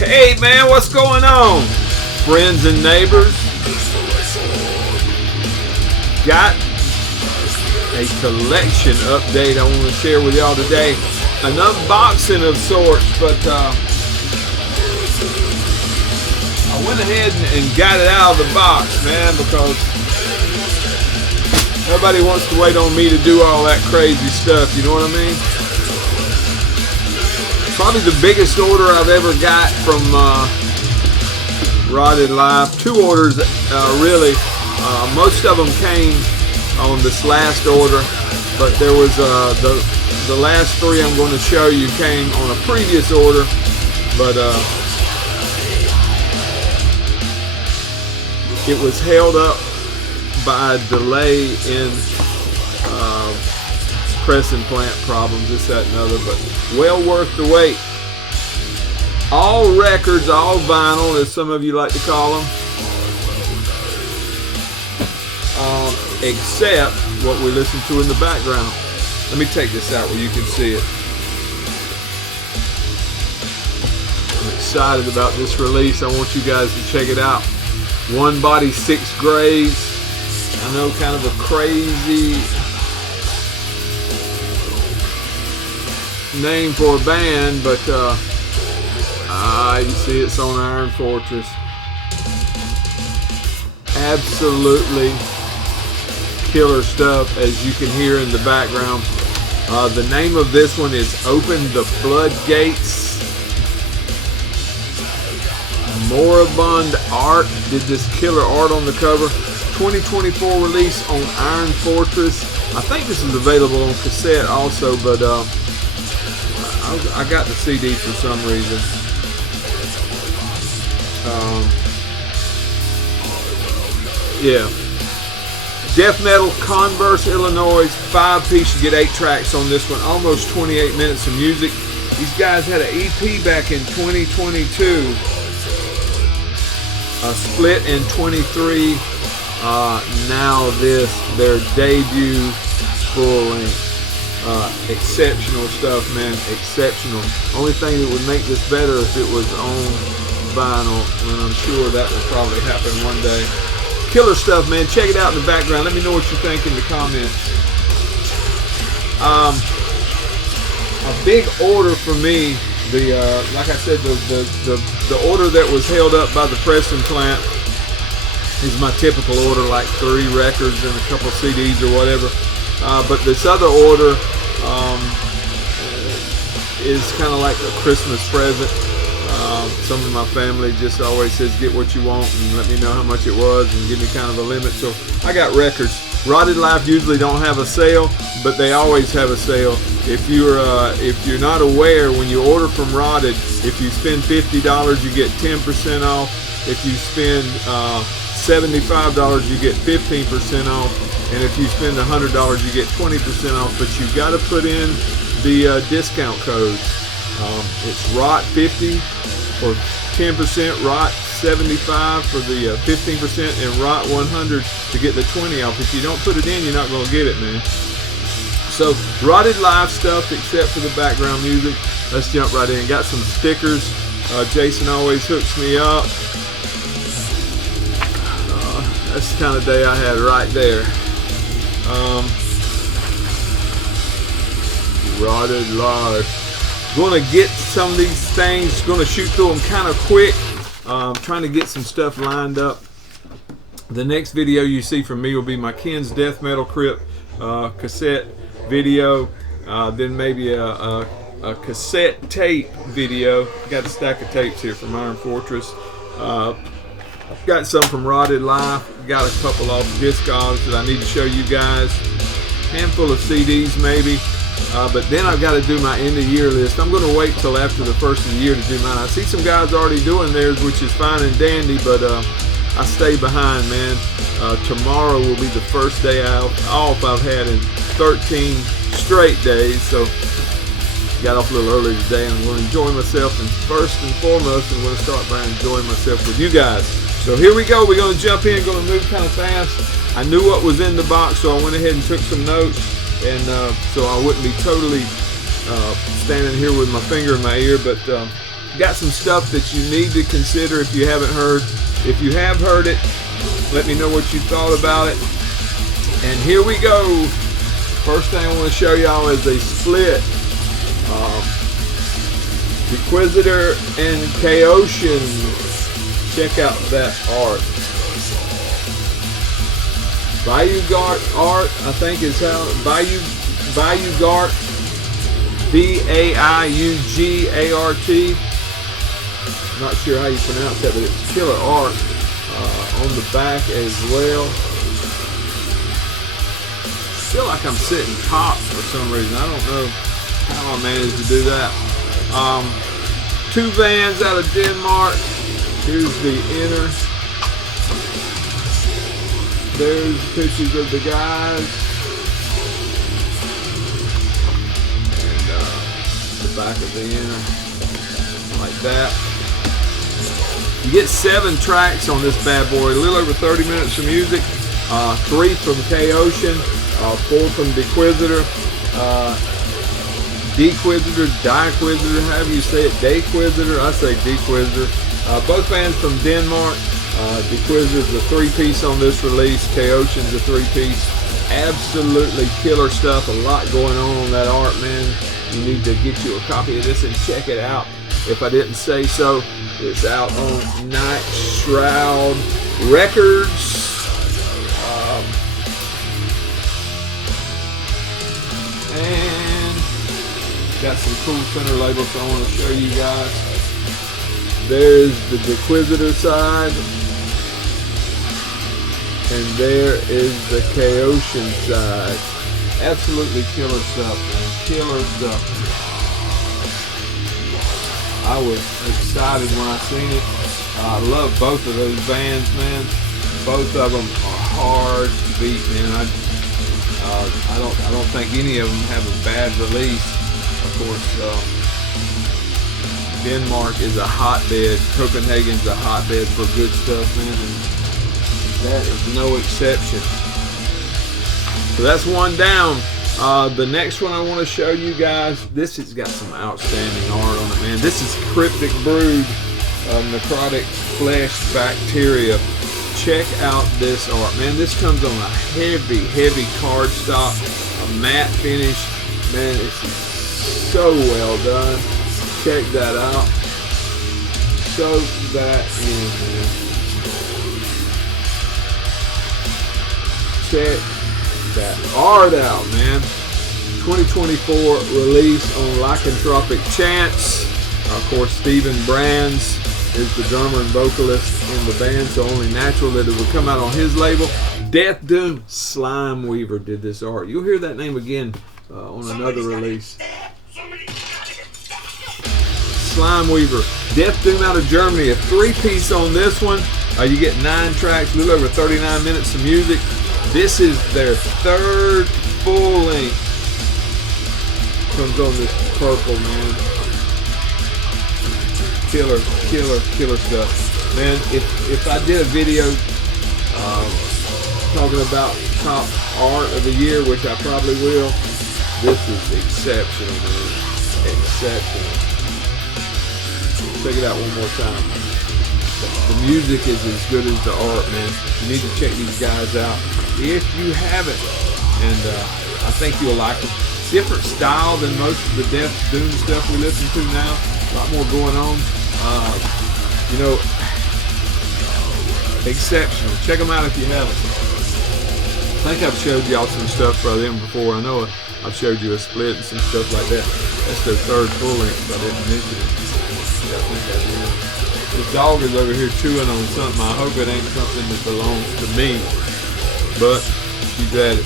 Hey man, what's going on? Friends and neighbors. Got a collection update I want to share with y'all today. An unboxing of sorts, but I went ahead and got it out of the box, man, because nobody wants to wait on me to do all that crazy stuff, you know what I mean? Probably the biggest order I've ever got from Rotted Life. Two orders, really. Most of them came on this last order, but there was the last three I'm going to show you came on a previous order, but it was held up by a delay in pressing plant problems, this, that, and other, but well worth the wait. All records, all vinyl, as some of you like to call them, except what we listen to in the background. Let me take this out where you can see it. I'm excited about this release. I want you guys to check it out. One Body, Six Graves. I know, kind of a crazy name for a band, but you see it's on Iron Fortress. Absolutely killer stuff, as you can hear in the background. The name of this one is Open the Bloodgates. Moribund Art did this killer art on the cover. 2024 release on Iron Fortress. I think this is available on cassette also, but I got the CD for some reason. Yeah. Death Metal, Converse, Illinois, 5-piece. You get 8 tracks on this one. Almost 28 minutes of music. These guys had an EP back in 2022. A split in 23. Now their debut full length. Exceptional stuff, man. Exceptional. Only thing that would make this better if it was on vinyl, and I'm sure that will probably happen one day. Killer stuff, man. Check it out in the background. Let me know what you think in the comments. A big order for me. Like I said, the order that was held up by the pressing plant is my typical order, like 3 records and a couple CDs or whatever. But this other order is kind of like a Christmas present. Some of my family just always says, get what you want and let me know how much it was and give me kind of a limit. So I got records. Rotted Life usually don't have a sale, but they always have a sale. If you're not aware, when you order from Rotted, if you spend $50, you get 10% off. If you spend $75, you get 15% off. And if you spend $100, you get 20% off. But you've got to put in the discount code. It's ROT50 for 10%, ROT75 for the 15%, and ROT100 to get the 20 off. If you don't put it in, you're not going to get it, man. So, Rotted Live stuff except for the background music. Let's jump right in. Got some stickers. Jason always hooks me up. That's the kind of day I had right there. Rotted Live. Going to get some of these things. Going to shoot through them kind of quick. Trying to get some stuff lined up. The next video you see from me will be my Ken's Death Metal Crypt cassette video. Then maybe a cassette tape video. Got a stack of tapes here from Iron Fortress. Got some from Rotted Life. Got a couple off Discogs that I need to show you guys. Handful of CDs maybe. But then I've got to do my end of year list. I'm going to wait till after the first of the year to do mine. I see some guys already doing theirs, which is fine and dandy, but I stay behind, man. Tomorrow will be the first day off I've had in 13 straight days, so got off a little early today, and I'm going to enjoy myself. And first and foremost, I'm going to start by enjoying myself with you guys. So here we go. We're going to jump in. Going to move kind of fast. I knew what was in the box, so I went ahead and took some notes, and so I wouldn't be totally standing here with my finger in my ear. But got some stuff that you need to consider if you haven't heard. If you have heard it, let me know what you thought about it. And here we go. First thing I want to show y'all is a split. Inquisitor and Chaotian. Check out that art. Bayugart art, I think is how Bayugart, B-A-I-U-G-A-R-T. Not sure how you pronounce that, but it's killer art on the back as well. Feel like I'm sitting top for some reason. I don't know how I managed to do that. 2 vans out of Denmark. Here's the inner. There's pictures of the guys. And the back of the inner. Like that. You get 7 tracks on this bad boy. A little over 30 minutes of music. 3 from Chaotian. 4 from Deiquisitor. Deiquisitor, however you say it. Deiquisitor. I say Deiquisitor. Both bands from Denmark. Deiquisitor's a 3-piece on this release. Chaotian's a 3-piece. Absolutely killer stuff. A lot going on that art, man. You need to get you a copy of this and check it out. If I didn't say so, it's out on Night Shroud Records. And got some cool center labels I want to show you guys. There's the Deiquisitor side. And there is the Chaotian side. Absolutely killer stuff, man. Killer stuff. I was excited when I seen it. I love both of those bands, man. Both of them are hard to beat, man. I don't think any of them have a bad release. Of course, Denmark is a hotbed. Copenhagen's a hotbed for good stuff, man. And that is no exception. So that's one down. The next one I want to show you guys, this has got some outstanding art on it, man. This is Cryptic Brood, Necrotic Flesh Bacteria. Check out this art, man. This comes on a heavy cardstock, a matte finish. Man, it's so well done. Check that out. Soak that in, man. Check that art out, man. 2024 release on Lycanthropic Chance. Of course, Steven Brands is the drummer and vocalist in the band, so only natural that it would come out on his label. Death Doom Slime Weaver did this art. You'll hear that name again on another release. Slime Weaver. Death Doom out of Germany. A 3-piece on this one. You get 9 tracks, a little over 39 minutes of music. This is their 3rd full length. Comes on this purple, man. Killer stuff. Man, if I did a video talking about top art of the year, which I probably will, this is exceptional, man. Exceptional. Check it out one more time. The music is as good as the art, man. You need to check these guys out if you haven't. And I think you'll like them. Different style than most of the Death Doom stuff we listen to now. A lot more going on. You know, exceptional. Check them out if you haven't. I think I've showed y'all some stuff by them before. I know I've showed you a split and some stuff like that. That's their 3rd full length. I didn't mention it. I think I did. The dog is over here chewing on something. I hope it ain't something that belongs to me. But she's at it.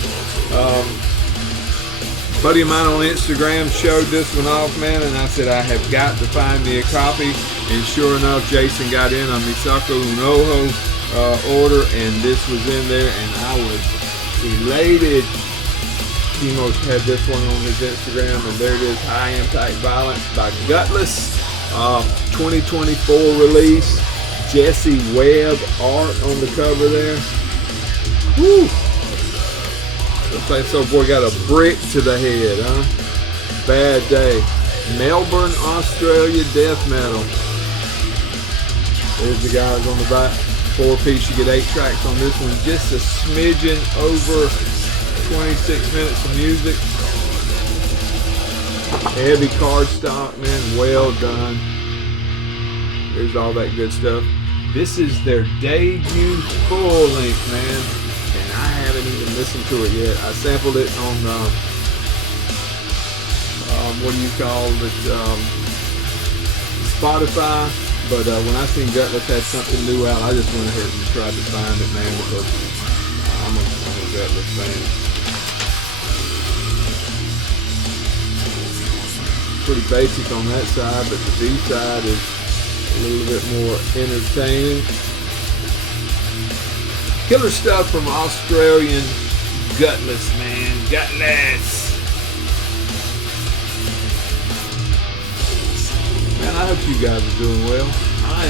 Buddy of mine on Instagram showed this one off, man, and I said I have got to find me a copy. And sure enough, Jason got in on Misako Unoho order, and this was in there, and I was elated. Kimos had this one on his Instagram, and there it is, High Impact Violence by Gutless. 2024 release. Jesse Webb art on the cover there. Woo! Looks like so boy got a brick to the head, huh? Bad day. Melbourne, Australia death metal. There's the guys on the back. 4-piece, you get 8 tracks on this one. Just a smidgen over 26 minutes of music. Heavy cardstock, man. Well done. There's all that good stuff. This is their debut full length, man. And I haven't even listened to it yet. I sampled it on, what do you call it? Spotify. But when I seen Gutless had something new out, I just went ahead and tried to find it, man, because I'm a Gutless fan. Pretty basic on that side, but the B side is a little bit more entertaining. Killer stuff from Australian Gutless, man. Gutless! Man, I hope you guys are doing well. I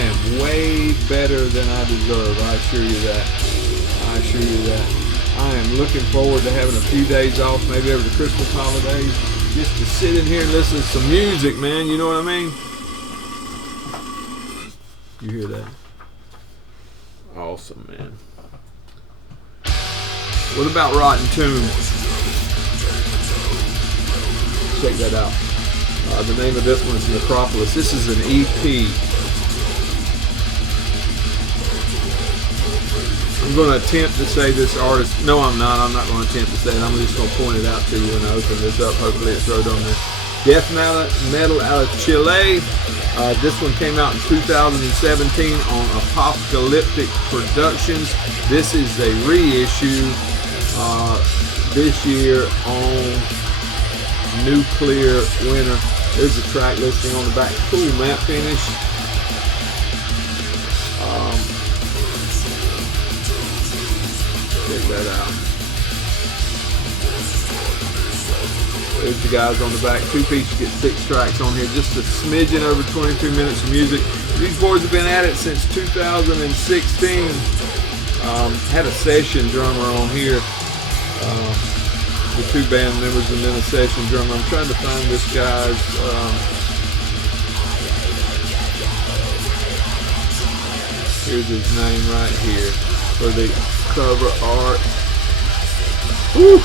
am way better than I deserve. I assure you that. I assure you that. I am looking forward to having a few days off, maybe over the Christmas holidays, just to sit in here and listen to some music, man. You know what I mean? You hear that? Awesome, man. What about Rotten Tomb? Check that out. The name of this one is Necropolis. This is an EP. I'm going to attempt to say this artist. No, I'm not. I'm not going to attempt to say it. I'm just going to point it out to you when I open this up. Hopefully it's wrote on there. Death metal out of Chile. This one came out in 2017 on Apocalyptic Productions. This is a reissue this year on Nuclear Winter. There's a track listing on the back. Cool matte finish. Check that out. There's the guys on the back. 2-piece, you get 6 tracks on here. Just a smidgen over 22 minutes of music. These boys have been at it since 2016. Had a session drummer on here. The 2 band members and then a session drummer. I'm trying to find this guy's here's his name right here for the cover art. Woo!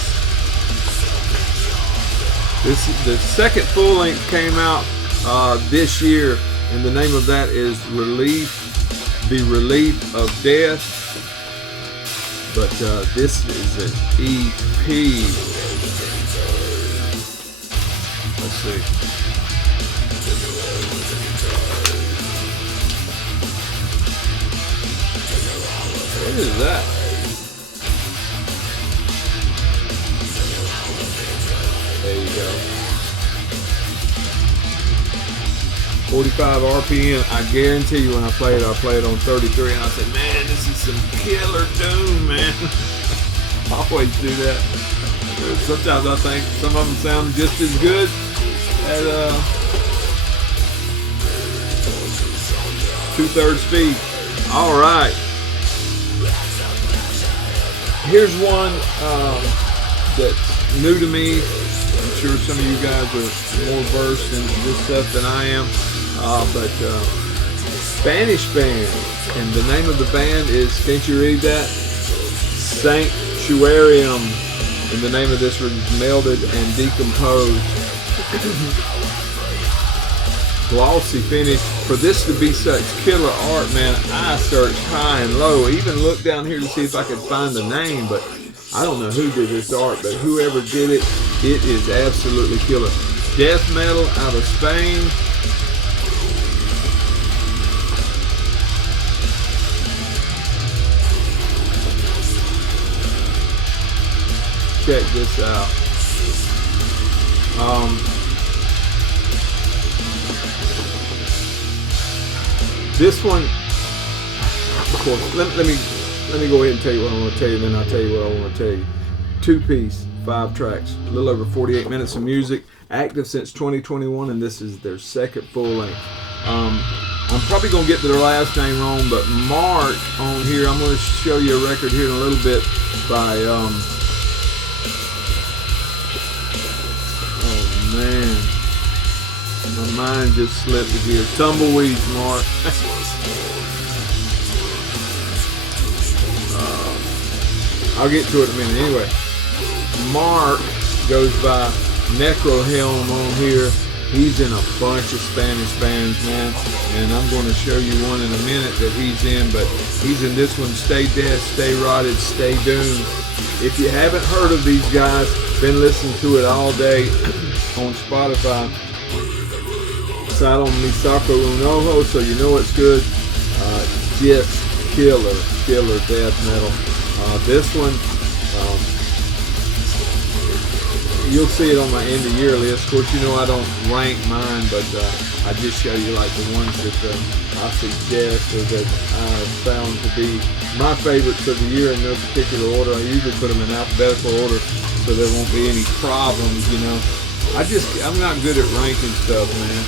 The second full length came out this year, and the name of that is The Relief of Death. But this is an EP. Let's see. What is that? There you go. 45 RPM. I guarantee you when I play it, I'll play it on 33 and I say, man, this is some killer doom, man. I always do that. Sometimes I think some of them sound just as good at 2/3 speed. All right. Here's one that's new to me. I'm sure some of you guys are more versed in this stuff than I am. But Spanish band, and the name of the band is, can't you read that? Sanctuarium, and the name of this was Melded and Decomposed. Glossy finish. For this to be such killer art, man, I searched high and low. Even looked down here to see if I could find the name, but I don't know who did this art, but whoever did it, it is absolutely killer. Death metal out of Spain. Check this out. This one, of course, let me go ahead and tell you what I want to tell you, then I'll tell you what I want to tell you. 2-piece, 5 tracks, a little over 48 minutes of music, active since 2021, and this is their second full length. I'm probably going to get their last name wrong, but Mark on here, I'm going to show you a record here in a little bit by, oh man, my mind just slipped here. Tumbleweeds, Mark. I'll get to it in a minute. Anyway, Mark goes by Necrohelm on here. He's in a bunch of Spanish bands, man, and I'm going to show you one in a minute that he's in, but he's in this one, Stay Dead, Stay Rotted, Stay Doomed. If you haven't heard of these guys, been listening to it all day on Spotify, side on Misako Unoho, so you know it's good. Just killer death metal. This one, you'll see it on my end of year list. Of course, you know I don't rank mine, but I just show you like the ones that I suggest or that I found to be my favorites of the year in no particular order. I usually put them in alphabetical order so there won't be any problems, you know. I'm not good at ranking stuff, man.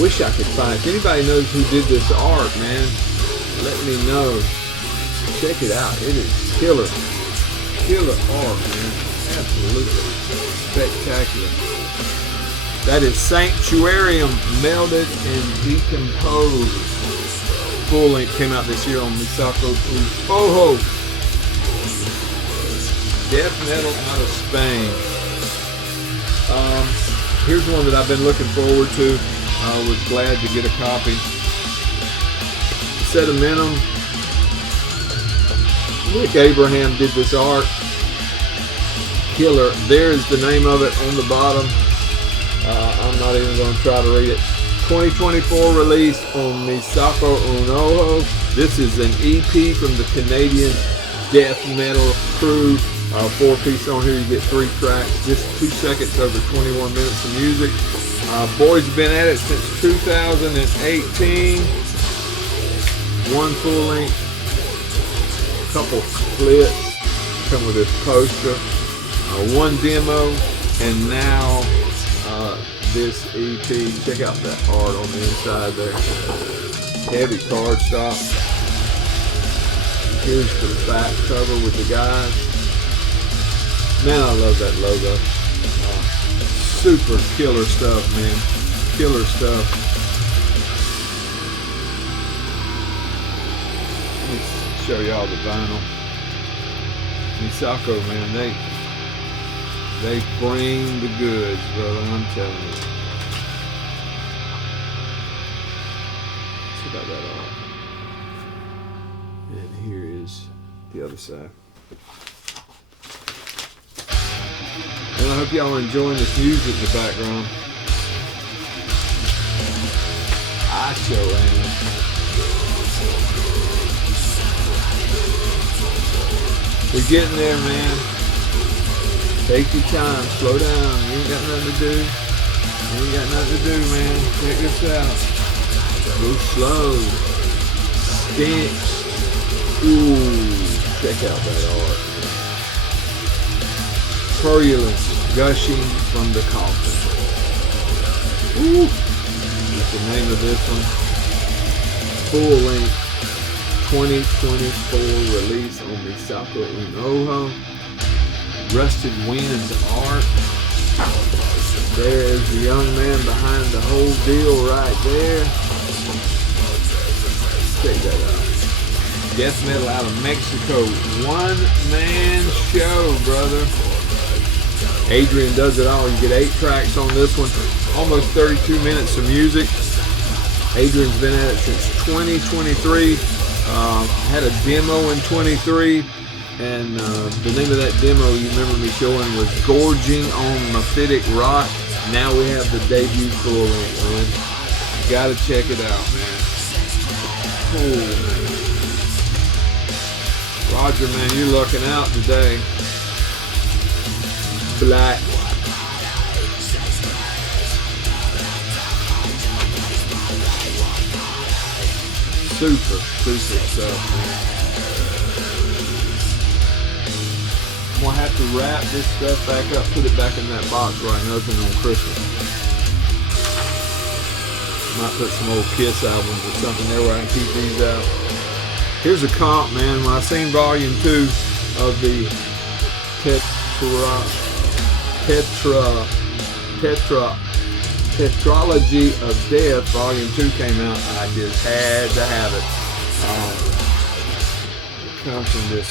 Wish I could find it. If anybody knows who did this art, man, let me know. Check it out. It is killer. Killer art, man. Absolutely spectacular. That is Sanctuarium, Melded and Decomposed. Full length came out this year on Misako Unoho. Death metal out of Spain. Here's one that I've been looking forward to. I was glad to get a copy. Sedimentum. Nick Abraham did this art. Killer. There's the name of it on the bottom. I'm not even going to try to read it. 2024 release on Misako Unoho. This is an EP from the Canadian death metal crew. 4-piece on here. You get 3 tracks. Just 2 seconds over 21 minutes of music. Boys have been at it since 2018. 1 full length, couple clips come with this poster, 1 demo, and now this EP. Check out that art on the inside there. Heavy cardstock. Here's the back cover with the guys. Man, I love that logo. Super killer stuff, man. Killer stuff. Let me show y'all the vinyl. Misako, man, they bring the goods, brother. I'm telling you. Check out that art. And here is the other side. And I hope y'all are enjoying this music in the background. I sure am. We're getting there, man. Take your time, slow down. You ain't got nothing to do. You ain't got nothing to do, man. Check this out. Go slow. Stenched. Ooh, check out that art. Purulence, Gushing from the Coffin. Ooh, that's the name of this one. Full length, 2024 release on Misako Unoho. Rusted Winds art. There is the young man behind the whole deal right there. Check that out. Death metal out of Mexico. 1-man show, brother. Adrian does it all. You get 8 tracks on this one. Almost 32 minutes of music. Adrian's been at it since 2023. Had a demo in 23. And the name of that demo you remember me showing was Gorging on Mephitic Rock. Now we have the debut full length, man. You gotta check it out, man. Oh, man. Roger, man, you're looking out today. Black. Super stuff, man. I'm gonna have to wrap this stuff back up, put it back in that box where I can open on Christmas. Might put some old Kiss albums or something there where I can keep these out. Here's a comp, man. When I seen volume 2 of the Tetralogy Tetralogy of Death, Volume 2 came out. I just had to have it. It comes from this.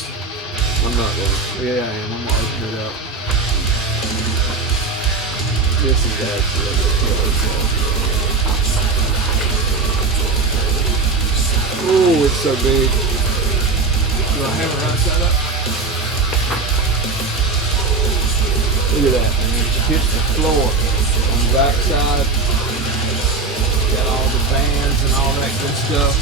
I'm not going to. Yeah, I am. I'm going to open it up. This is actually oh, it's so big. Do I have it right side up? Look at that, man. It hits the floor on the back side. Got all the bands and all that good stuff.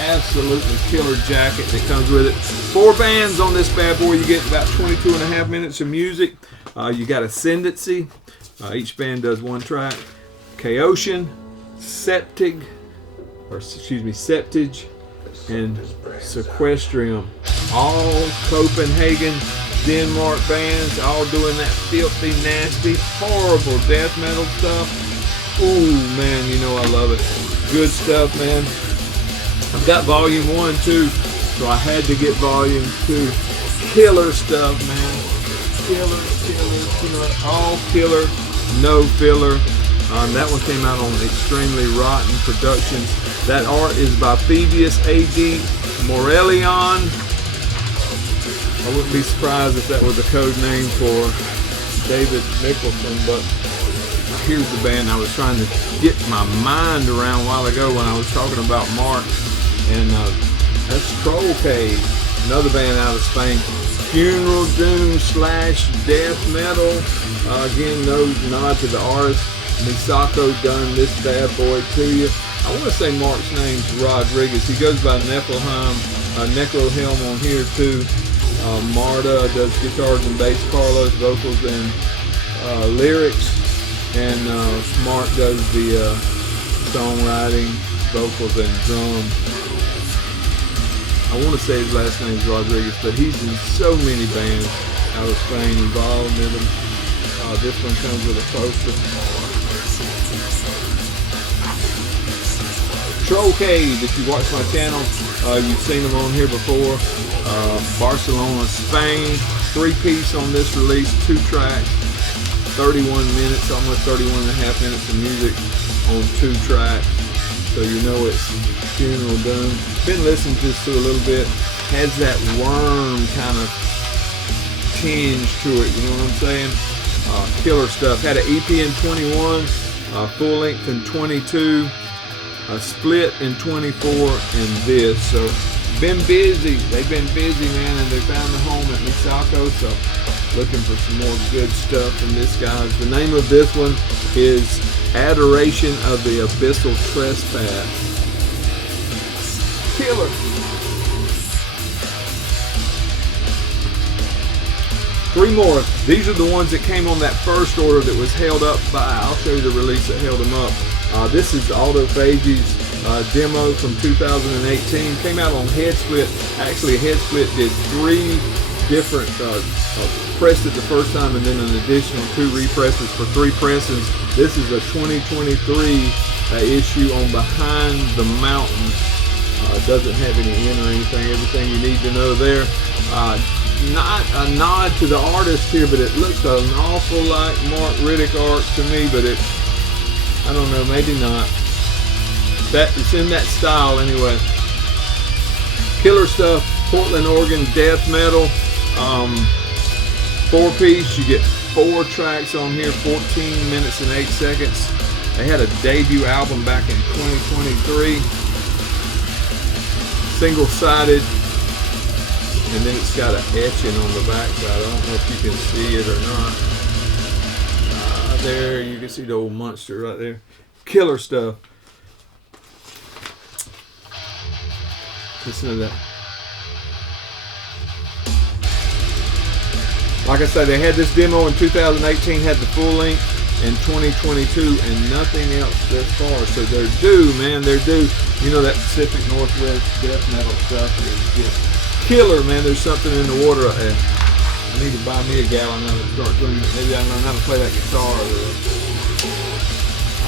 Absolutely killer jacket that comes with it. 4 bands on this bad boy. You get about 22.5 minutes of music. You got Ascendancy. Each band does 1 track. Chaotian, Septige, and Sequestrium. All Copenhagen, Denmark bands, all doing that filthy, nasty, horrible death metal stuff. Ooh, man, you know I love it. Good stuff, man. I've got Volume 1 too, so I had to get Volume 2. Killer stuff, man. Killer. All killer, no filler. That one came out on Extremely Rotten Productions. That art is by Phoebius A.D. Morellion. I wouldn't be surprised if that was a code name for David Nicholson, but here's the band I was trying to get my mind around a while ago when I was talking about Mark, and that's Trollcave, another band out of Spain. Funeral Doom / death metal. Again, no nod to the artist. Misako done this bad boy to you. I want to say Mark's name's Rodriguez. He goes by Nephilim, Necrohelm on here too. Marta does guitars and bass, Carlos vocals and lyrics, and Mark does the songwriting, vocals, and drums. I want to say his last name's Rodriguez, but he's in so many bands out of Spain involved in them. This one comes with a poster. Trollcade, if you watch my channel, you've seen them on here before. Barcelona, Spain, 3-piece on this release, 2 tracks, 31 minutes, almost 31.5 minutes of music on 2 tracks. So you know it's Funeral Doom. Been listening to this a little bit. Has that worm kind of tinge to it, you know what I'm saying? Killer stuff. Had an EP in 21, full length in 22, a split in 24, and this. So been busy. They've been busy, man, and they found a home at Misako. So looking for some more good stuff from this guys. The name of this one is Adoration of the Abyssal Trespass. Killer. Three more. These are the ones that came on that first order that was held up by, I'll show you the release that held them up. This is Autophagy's demo from 2018. Came out on Head Split. Actually, Head Split did 3 different, pressed it the first time and then an additional 2 represses for 3 presses. This is a 2023 issue on Behind the Mountain. Doesn't have any in or anything. Everything you need to know there. Not a nod to the artist here, but it looks an awful like Mark Riddick art to me, but it, I don't know, maybe not. It's in that style anyway. Killer stuff, Portland, Oregon, death metal. 4-piece, you get 4 tracks on here, 14 minutes and 8 seconds. They had a debut album back in 2023. Single-sided. And then it's got an etching on the back side. I don't know if you can see it or not. There, you can see the old monster right there. Killer stuff. Listen to that. Like I said, they had this demo in 2018, had the full length in 2022, and nothing else thus far. So they're due, man. They're due. You know that Pacific Northwest death metal stuff is just killer, man. There's something in the water out there. I need to buy me a gallon of it, start doing it. Maybe I can learn how to play that guitar.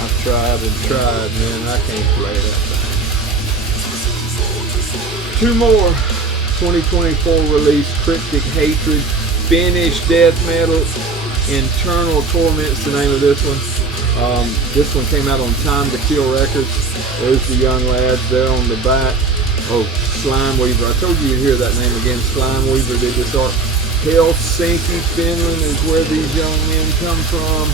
I've tried and tried, man. I can't play that thing. 2 more 2024 release, Cryptic Hatred, Finnish death metal. Internal Torment's the name of this one. This one came out on Time to Kill Records. There's the young lads there on the back. Oh, Slime Weaver. I told you you'd hear that name again. Slime Weaver did this art. Helsinki, Finland is where these young men come from.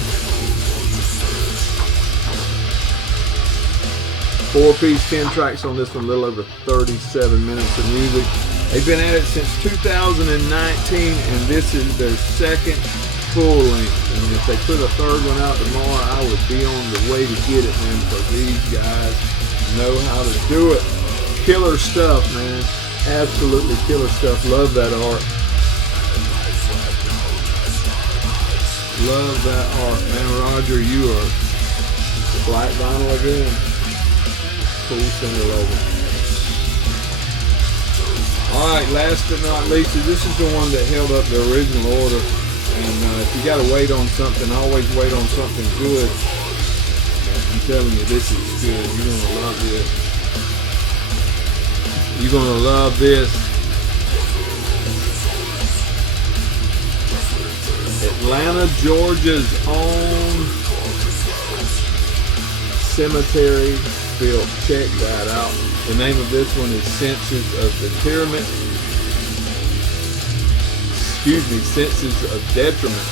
4-piece, 10 tracks on this one, a little over 37 minutes of music. They've been at it since 2019, and this is their second full length. And if they put a third one out tomorrow, I would be on the way to get it, man, because these guys know how to do it. Killer stuff, man. Absolutely killer stuff. Love that art. Love that art, man. Roger, you are black vinyl again. Cool center logo. Alright, last but not least, this is the one that held up the original order. And if you gotta wait on something, always wait on something good. I'm telling you, this is good. You're gonna love this. You're gonna love this. Atlanta, Georgia's own cemetery. Check that out. The name of this one is Senses of Detriment. Excuse me, Senses of Detriment.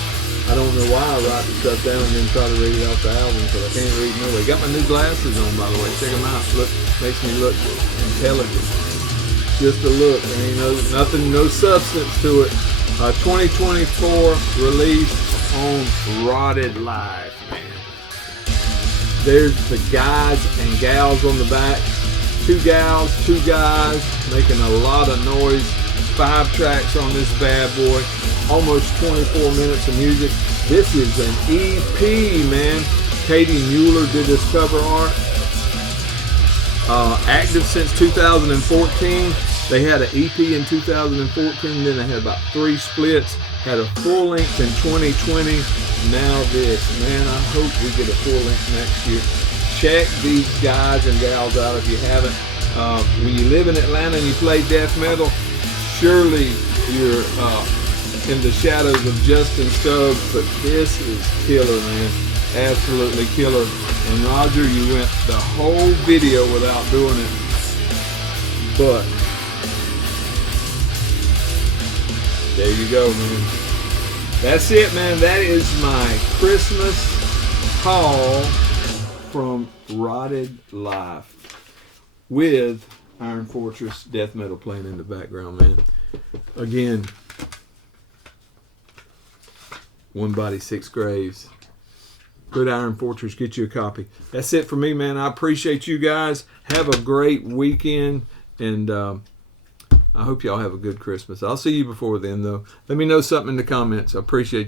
I don't know why I write the stuff down and then try to read it off the album, because I can't read no way. Got my new glasses on, by the way. Check them out. Look, makes me look intelligent. Just a look. There ain't nothing, no substance to it. 2024 release on Rotted Live, man. There's the guys and gals on the back. 2 gals, 2 guys, making a lot of noise. 5 tracks on this bad boy. Almost 24 minutes of music. This is an EP, man. Katie Mueller did this cover art. Active since 2014. They had an EP in 2014. Then they had about 3 splits. Had a full length in 2020. Now this, man, I hope we get a full length next year. Check these guys and gals out if you haven't. When you live in Atlanta and you play death metal, surely you're in the shadows of Justin Stubbs, but this is killer, man. Absolutely killer. And Roger, you went the whole video without doing it, but there you go, man. That's it, man. That is my Christmas haul from Rotted Live with Iron Fortress death metal playing in the background, man. Again, 1 Body, 6 Graves. Go to Iron Fortress, get you a copy. That's it for me, man. I appreciate you guys. Have a great weekend, and I hope y'all have a good Christmas. I'll see you before then, though. Let me know something in the comments. I appreciate you.